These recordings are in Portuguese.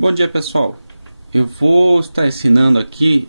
Bom dia, pessoal. Eu vou estar ensinando aqui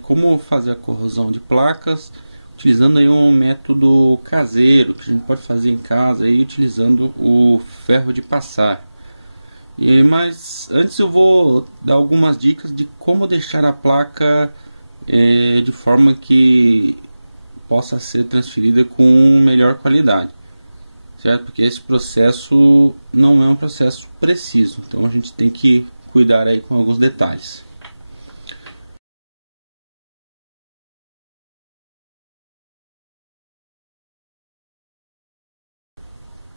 como fazer a corrosão de placas utilizando aí um método caseiro que a gente pode fazer em casa aí, utilizando o ferro de passar. Mas antes eu vou dar algumas dicas de como deixar a placa de forma que possa ser transferida com melhor qualidade, certo? Porque esse processo não é um processo preciso, então a gente tem que cuidar aí com alguns detalhes.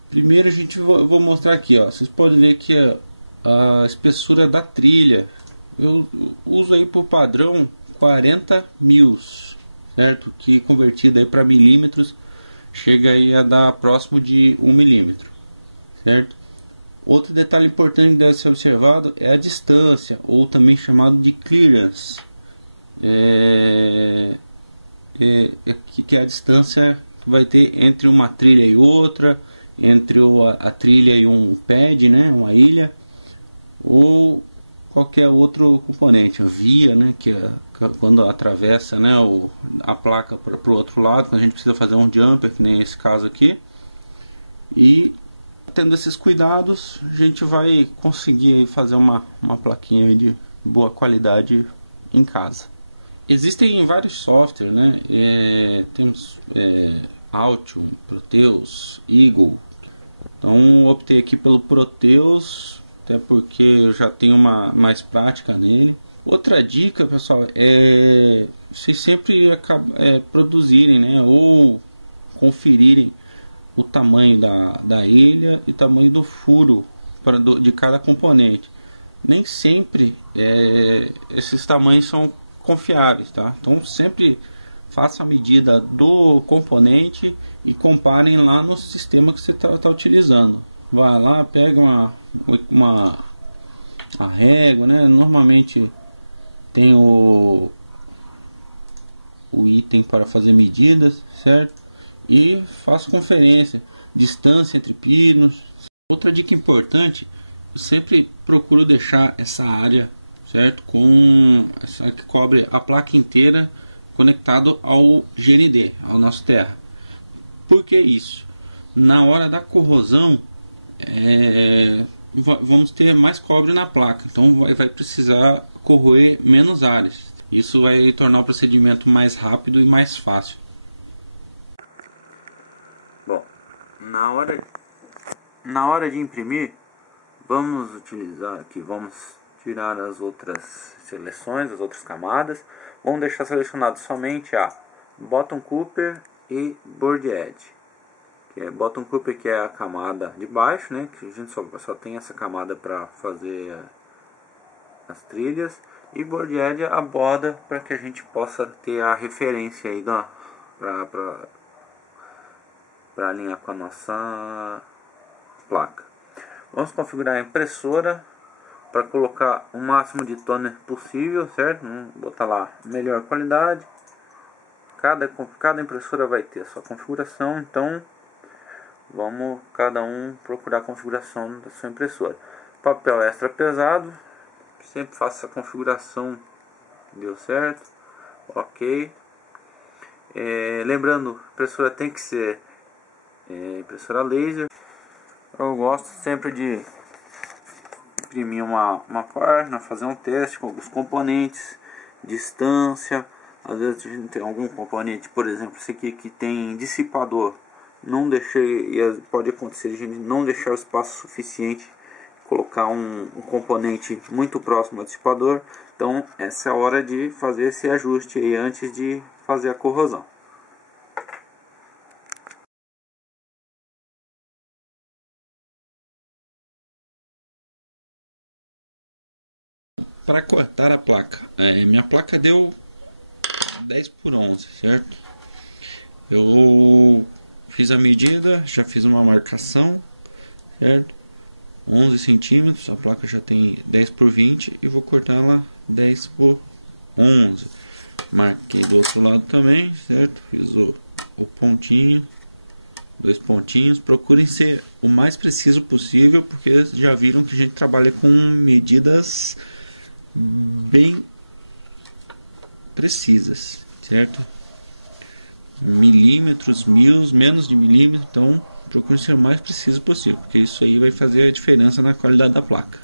Primeiro eu vou mostrar aqui, ó. Vocês podem ver que a espessura da trilha eu uso aí por padrão 40 mils, certo? Que convertido aí para milímetros chega aí a dar próximo de 1 milímetro, certo? Outro detalhe importante que deve ser observado é a distância, ou também chamado de clearance, que é a distância que vai ter entre uma trilha e outra, entre a trilha e um pad, né, uma ilha, ou qualquer outro componente, a via, né, que é quando atravessa, né, a placa para o outro lado, quando a gente precisa fazer um jumper, que nem esse caso aqui. E tendo esses cuidados, a gente vai conseguir fazer uma plaquinha de boa qualidade em casa. Existem vários softwares, né? Temos Altium, Proteus, Eagle. Então optei aqui pelo Proteus, até porque eu já tenho mais prática nele. Outra dica, pessoal, é vocês sempre produzirem, né, ou conferirem o tamanho da ilha e tamanho do furo de cada componente. Nem sempre esses tamanhos são confiáveis, tá? Então sempre faça a medida do componente e comparem lá no sistema que você está utilizando. Vai lá, pega a régua, né? Normalmente tem o item para fazer medidas, certo? E faço conferência, distância entre pinos. Outra dica importante, eu sempre procuro deixar essa área, certo, com essa que cobre a placa inteira conectado ao GND, ao nosso terra. Por que isso? Na hora da corrosão vamos ter mais cobre na placa, então vai precisar corroer menos áreas. Isso vai tornar o procedimento mais rápido e mais fácil. Bom, na hora de imprimir, vamos utilizar aqui, vamos tirar as outras seleções, as outras camadas. Vamos deixar selecionado somente a Bottom Cooper e Board Edge. Bottom Cooper, que é a camada de baixo, né, que a gente só tem essa camada para fazer as trilhas, e Board Edge a borda, para que a gente possa ter a referência aí para alinhar com a nossa placa. Vamos configurar a impressora para colocar o máximo de toner possível, certo? Vamos botar lá melhor qualidade. Cada impressora vai ter a sua configuração, então vamos cada um procurar a configuração da sua impressora. Papel extra pesado, sempre faço essa configuração, deu certo, ok. Lembrando, a impressora tem que ser impressora laser. Eu gosto sempre de imprimir uma página, fazer um teste com os componentes, distância. Às vezes a gente tem algum componente, por exemplo, esse aqui que tem dissipador, não deixei, pode acontecer de a gente não deixar o espaço suficiente, colocar um componente muito próximo ao dissipador. Então essa é a hora de fazer esse ajuste aí antes de fazer a corrosão. Para cortar a placa, minha placa deu 10 por 11, certo? Eu fiz a medida, já fiz uma marcação, certo? 11 centímetros, a placa já tem 10 por 20 e vou cortar ela 10 por 11. Marquei do outro lado também, certo? Fiz o pontinho 2 pontinhos. Procurem ser o mais preciso possível, porque já viram que a gente trabalha com medidas bem precisas, certo? Milímetros, menos de milímetro. Então procurem ser o mais preciso possível, porque isso aí vai fazer a diferença na qualidade da placa.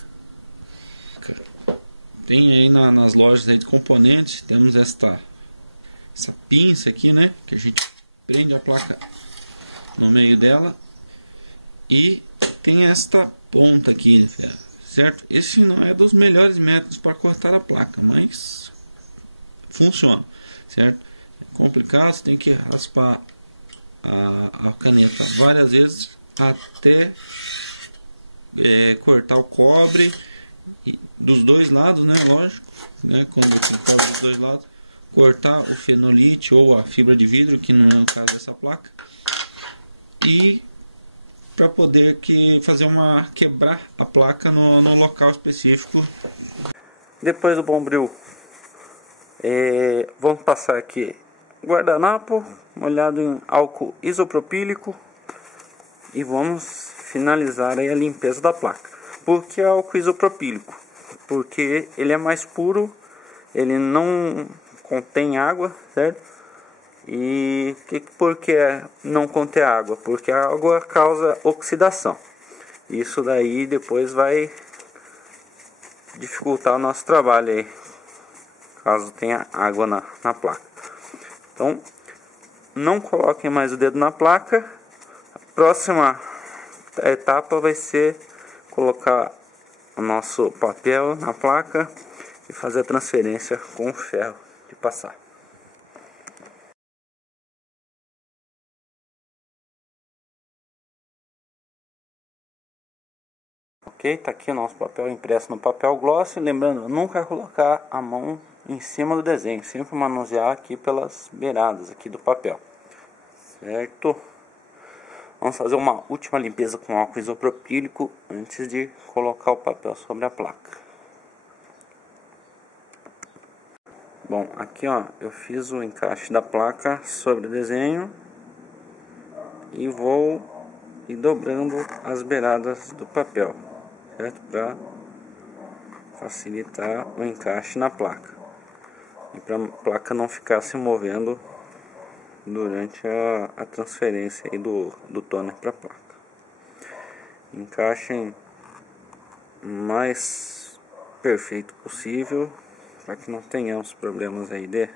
Tem aí nas lojas aí de componentes, temos essa pinça aqui, né, que a gente prende a placa no meio dela, e tem esta ponta aqui, certo? Esse não é dos melhores métodos para cortar a placa, mas funciona, certo? É complicado, você tem que raspar a caneta várias vezes até cortar o cobre dos dois lados, né? Lógico, né? Quando tem cobre dos dois lados, cortar o fenolite ou a fibra de vidro, que não é o caso dessa placa, e para poder fazer quebrar a placa no local específico. Depois do bombril, vamos passar aqui guardanapo molhado em álcool isopropílico e vamos finalizar aí a limpeza da placa. Por que álcool isopropílico? Porque ele é mais puro, ele não contém água, certo? E por que não contém água? Porque a água causa oxidação. Isso daí depois vai dificultar o nosso trabalho aí, caso tenha água na placa. Então, não coloquem mais o dedo na placa. A próxima etapa vai ser colocar o nosso papel na placa e fazer a transferência com o ferro de passar. Ok, tá aqui o nosso papel impresso no papel gloss. Lembrando, nunca colocar a mão em cima do desenho, sempre manusear aqui pelas beiradas aqui do papel, certo? Vamos fazer uma última limpeza com álcool isopropílico antes de colocar o papel sobre a placa. Bom, aqui ó, eu fiz o encaixe da placa sobre o desenho e vou ir dobrando as beiradas do papel, certo? Para facilitar o encaixe na placa e para a placa não ficar se movendo durante a transferência aí do toner para a placa. Encaixem o mais perfeito possível para que não tenhamos problemas aí de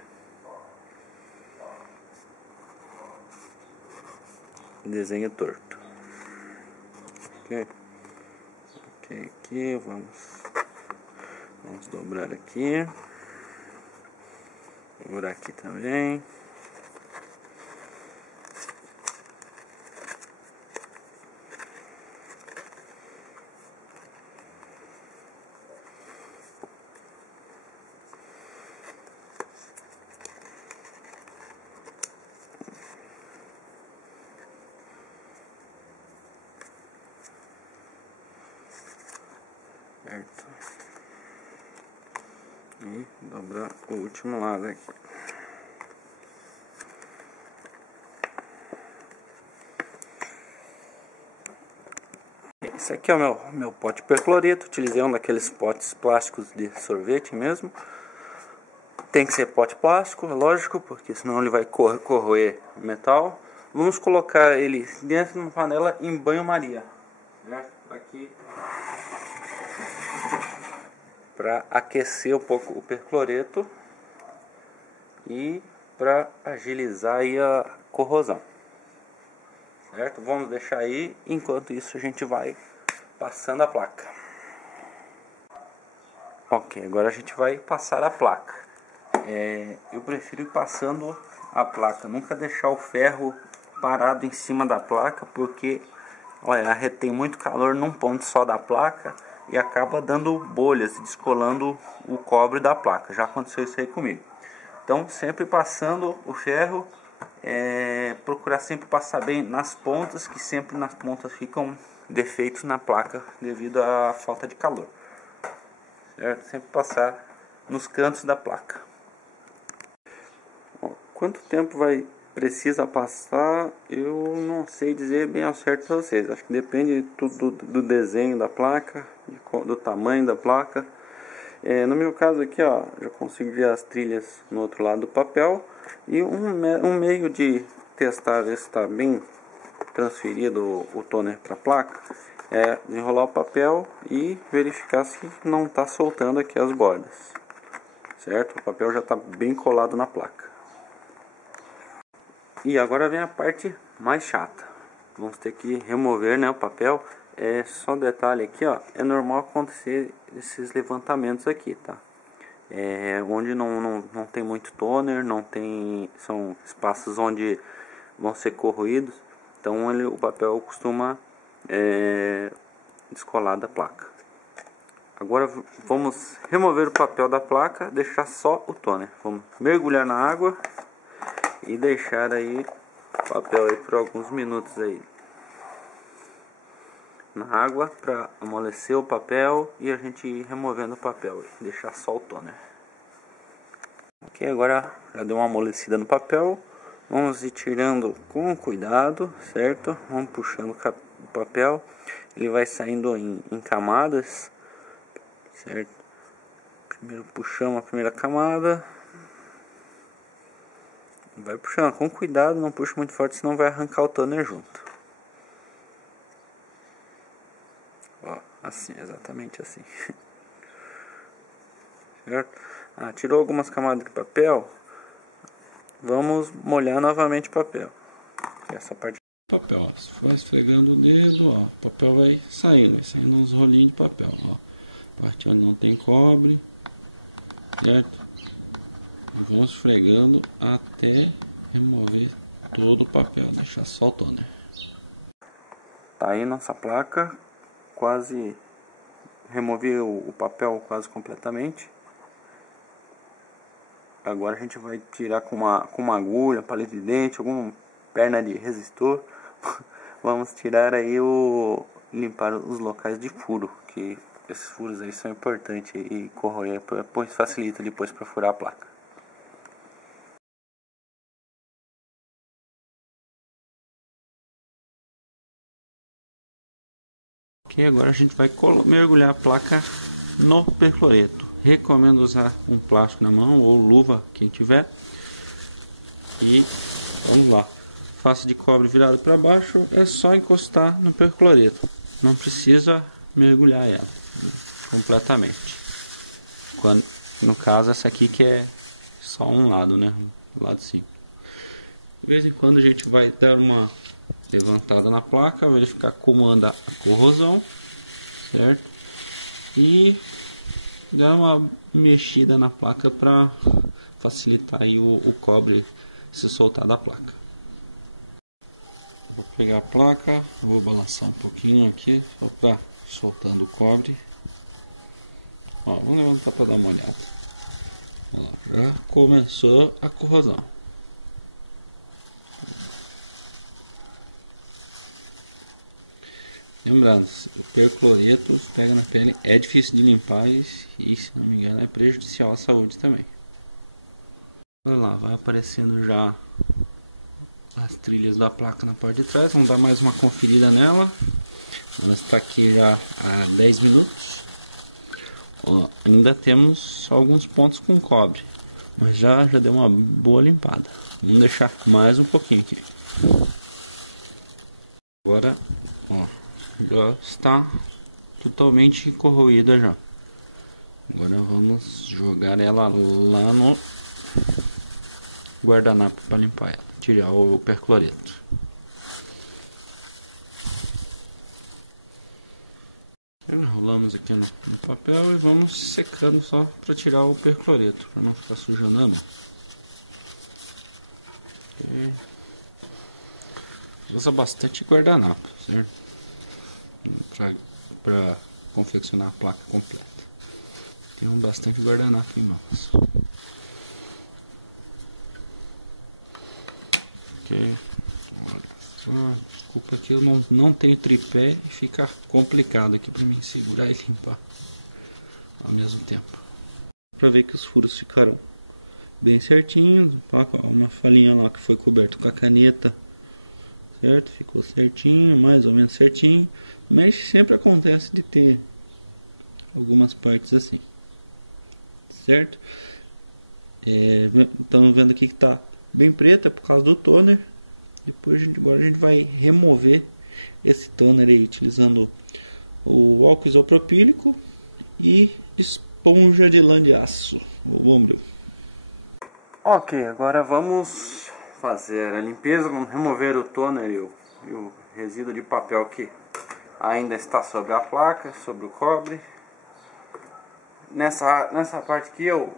desenho torto. Ok, aqui vamos dobrar aqui, dobrar aqui também. Certo. E dobrar o último lado aqui. Esse aqui é o meu pote de percloreto. Utilizei um daqueles potes plásticos de sorvete mesmo. Tem que ser pote plástico, é lógico, porque senão ele vai corroer o metal. Vamos colocar ele dentro de uma panela em banho-maria, né? Aqui para aquecer um pouco o percloreto e para agilizar aí a corrosão, certo? Vamos deixar aí, enquanto isso a gente vai passando a placa. Ok, agora a gente vai passar a placa. Eu prefiro ir passando a placa, nunca deixar o ferro parado em cima da placa, porque olha, retém muito calor num ponto só da placa e acaba dando bolhas, descolando o cobre da placa. Já aconteceu isso aí comigo. Então, sempre passando o ferro, procurar sempre passar bem nas pontas, que sempre nas pontas ficam defeitos na placa devido à falta de calor, certo? Sempre passar nos cantos da placa. Quanto tempo vai precisa passar, eu não sei dizer bem ao certo para vocês. Acho que depende tudo do desenho da placa, do tamanho da placa. No meu caso aqui, ó, já consigo ver as trilhas no outro lado do papel. E um meio de testar ver se está bem transferido o toner para a placa é enrolar o papel e verificar se não está soltando aqui as bordas, certo? O papel já está bem colado na placa. E agora vem a parte mais chata. Vamos ter que remover, né, o papel. Só um detalhe aqui, ó, é normal acontecer esses levantamentos aqui, tá? Onde não tem muito toner, são espaços onde vão ser corroídos, então o papel costuma descolar da placa. Agora vamos remover o papel da placa, deixar só o toner. Vamos mergulhar na água e deixar aí o papel aí por alguns minutos aí na água para amolecer o papel e a gente ir removendo o papel e deixar só o toner. Ok, agora já deu uma amolecida no papel. Vamos ir tirando com cuidado, certo? Vamos puxando o papel. Ele vai saindo em camadas, certo? Primeiro puxamos a primeira camada. Vai puxando com cuidado, não puxa muito forte, senão vai arrancar o toner junto. Ó, assim, exatamente assim. Certo? Tirou algumas camadas de papel. Vamos molhar novamente o papel. Essa parte do papel, ó, se for esfregando o dedo, ó, o papel vai saindo uns rolinhos de papel, ó. Parte onde não tem cobre, certo? E vamos esfregando até remover todo o papel, deixar só o toner. Tá aí nossa placa, quase removi o papel quase completamente. Agora a gente vai tirar com uma agulha, palito de dente, alguma perna de resistor. Vamos tirar aí limpar os locais de furo, que esses furos aí são importantes e corroer, pois facilita depois para furar a placa. Ok, agora a gente vai mergulhar a placa no percloreto. Recomendo usar um plástico na mão ou luva, quem tiver. E vamos lá. Face de cobre virado para baixo, é só encostar no percloreto. Não precisa mergulhar ela completamente. No caso, essa aqui que é só um lado, né? O lado sim. De vez em quando a gente vai dar uma levantada na placa, verificar como anda a corrosão, certo? E dar uma mexida na placa para facilitar aí o cobre se soltar da placa. Vou pegar a placa, vou balançar um pouquinho aqui só para soltando o cobre. Ó, vamos levantar para dar uma olhada. Olha lá, já começou a corrosão. Lembrando, o percloreto pega na pele, é difícil de limpar e se não me engano é prejudicial à saúde também. Olha lá, vai aparecendo já as trilhas da placa na parte de trás. Vamos dar mais uma conferida nela. Ela está aqui já há 10 minutos. Ó, ainda temos alguns pontos com cobre, mas já deu uma boa limpada. Vamos deixar mais um pouquinho aqui. Agora, ó, já está totalmente corroída já. Agora vamos jogar ela lá no guardanapo para limpar ela, tirar o percloreto. Enrolamos aqui no papel e vamos secando só para tirar o percloreto, para não ficar sujando a mão. Usa bastante guardanapo, certo? Para confeccionar a placa completa. Tem bastante guardanapo em mãos. Ok. Desculpa que eu não tenho tripé e fica complicado aqui para mim segurar e limpar ao mesmo tempo. Para ver que os furos ficaram bem certinho, uma falhinha lá que foi coberto com a caneta, certo? Ficou certinho, mais ou menos certinho, mas sempre acontece de ter algumas partes assim, certo? Estamos vendo aqui que tá bem preto, é por causa do toner. Depois agora a gente vai remover esse toner aí utilizando o álcool isopropílico e esponja de lã de aço ou bombril. Ok, agora vamos fazer a limpeza, vamos remover o toner e o resíduo de papel que ainda está sobre a placa, sobre o cobre. Nessa parte aqui eu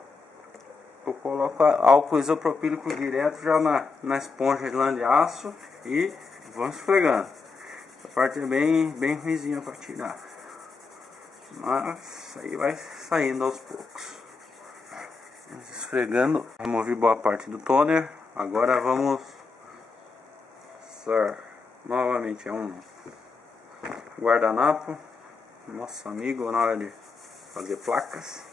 coloco álcool isopropílico direto já na esponja de lã de aço e vamos esfregando. Essa parte é bem ruizinha para tirar, mas aí vai saindo aos poucos. Esfregando, removi boa parte do toner. Agora vamos usar novamente um guardanapo, nosso amigo na hora de fazer placas,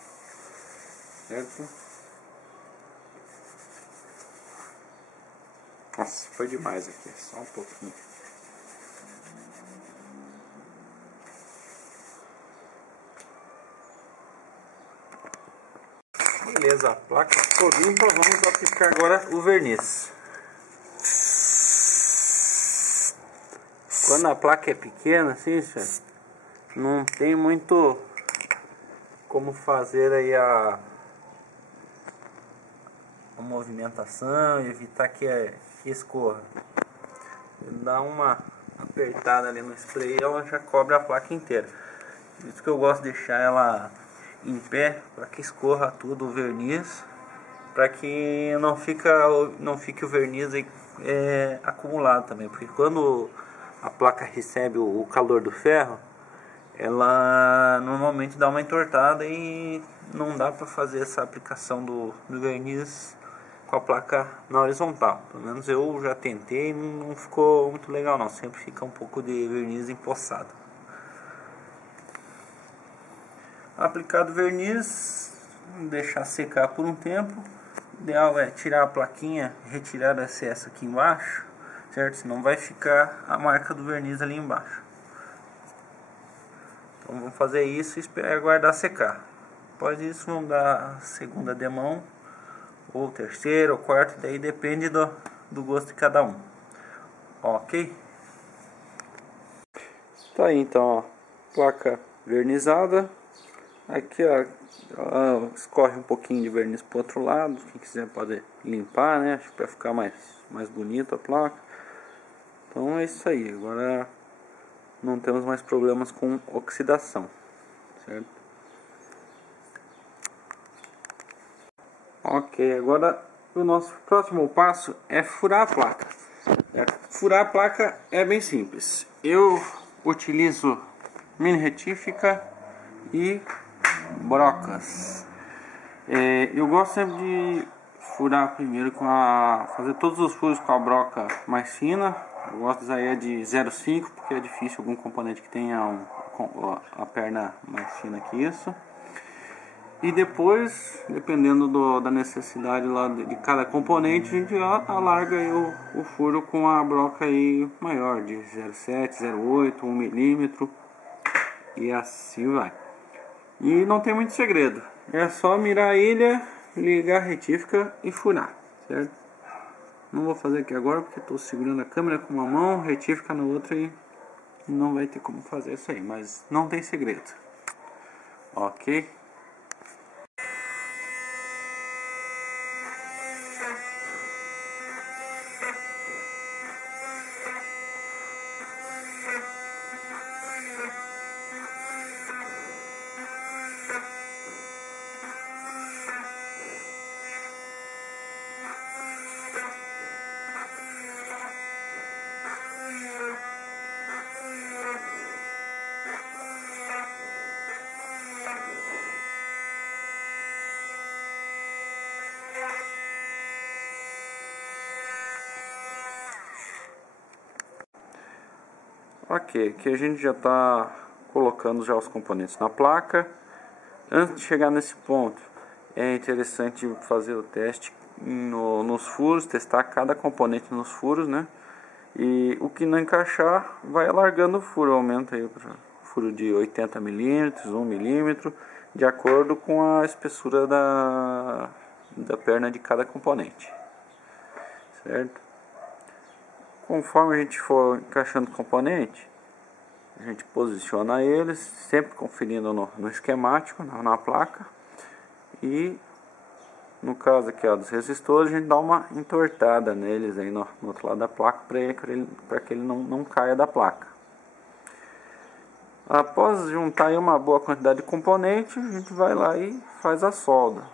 certo? Nossa, foi demais aqui, só um pouquinho. Beleza, a placa ficou limpa, vamos aplicar agora o verniz. Quando a placa é pequena, assim, não tem muito como fazer aí a movimentação e evitar que escorra. Dá uma apertada ali no spray e ela já cobre a placa inteira. Por isso que eu gosto de deixar ela em pé, para que escorra tudo o verniz, para que não fique o verniz aí, acumulado também, porque quando a placa recebe o calor do ferro, ela normalmente dá uma entortada e não dá para fazer essa aplicação do verniz com a placa na horizontal. Pelo menos eu já tentei e não ficou muito legal não, sempre fica um pouco de verniz empoçado. Aplicado o verniz, deixar secar por um tempo. O ideal é tirar a plaquinha, retirar o excesso aqui embaixo, certo? Senão vai ficar a marca do verniz ali embaixo. Então vamos fazer isso e esperar aguardar secar. Após isso vamos dar a segunda demão, ou terceira, ou quarta, daí depende do gosto de cada um. Ok? Tá aí então, ó, placa vernizada. Aqui ó, escorre um pouquinho de verniz para o outro lado. Quem quiser pode limpar, né? Acho que para ficar mais bonito a placa. Então é isso aí. Agora não temos mais problemas com oxidação, certo? Ok, agora o nosso próximo passo é furar a placa, certo? Furar a placa é bem simples. Eu utilizo mini retífica e brocas. Eu gosto sempre de furar primeiro fazer todos os furos com a broca mais fina. Eu gosto de usar de 0,5 porque é difícil algum componente que tenha a perna mais fina que isso. E depois, dependendo da necessidade lá de cada componente, a gente alarga aí o furo com a broca aí maior, de 0,7, 0,8, 1 milímetro e assim vai. E não tem muito segredo, é só mirar a ilha, ligar a retífica e furar, certo? Não vou fazer aqui agora porque estou segurando a câmera com uma mão, retífica na outra e não vai ter como fazer isso aí, mas não tem segredo. Ok? Ok, aqui a gente já está colocando já os componentes na placa. Antes de chegar nesse ponto, é interessante fazer o teste nos furos, testar cada componente nos furos, né? E o que não encaixar, vai alargando o furo, aumenta aí para furo de 80 milímetros, 1 milímetro, de acordo com a espessura da perna de cada componente, certo? Conforme a gente for encaixando o componente, a gente posiciona eles, sempre conferindo no esquemático, na placa. E no caso aqui, ó, dos resistores, a gente dá uma entortada neles aí no outro lado da placa para que ele não caia da placa. Após juntar aí uma boa quantidade de componente, a gente vai lá e faz a solda.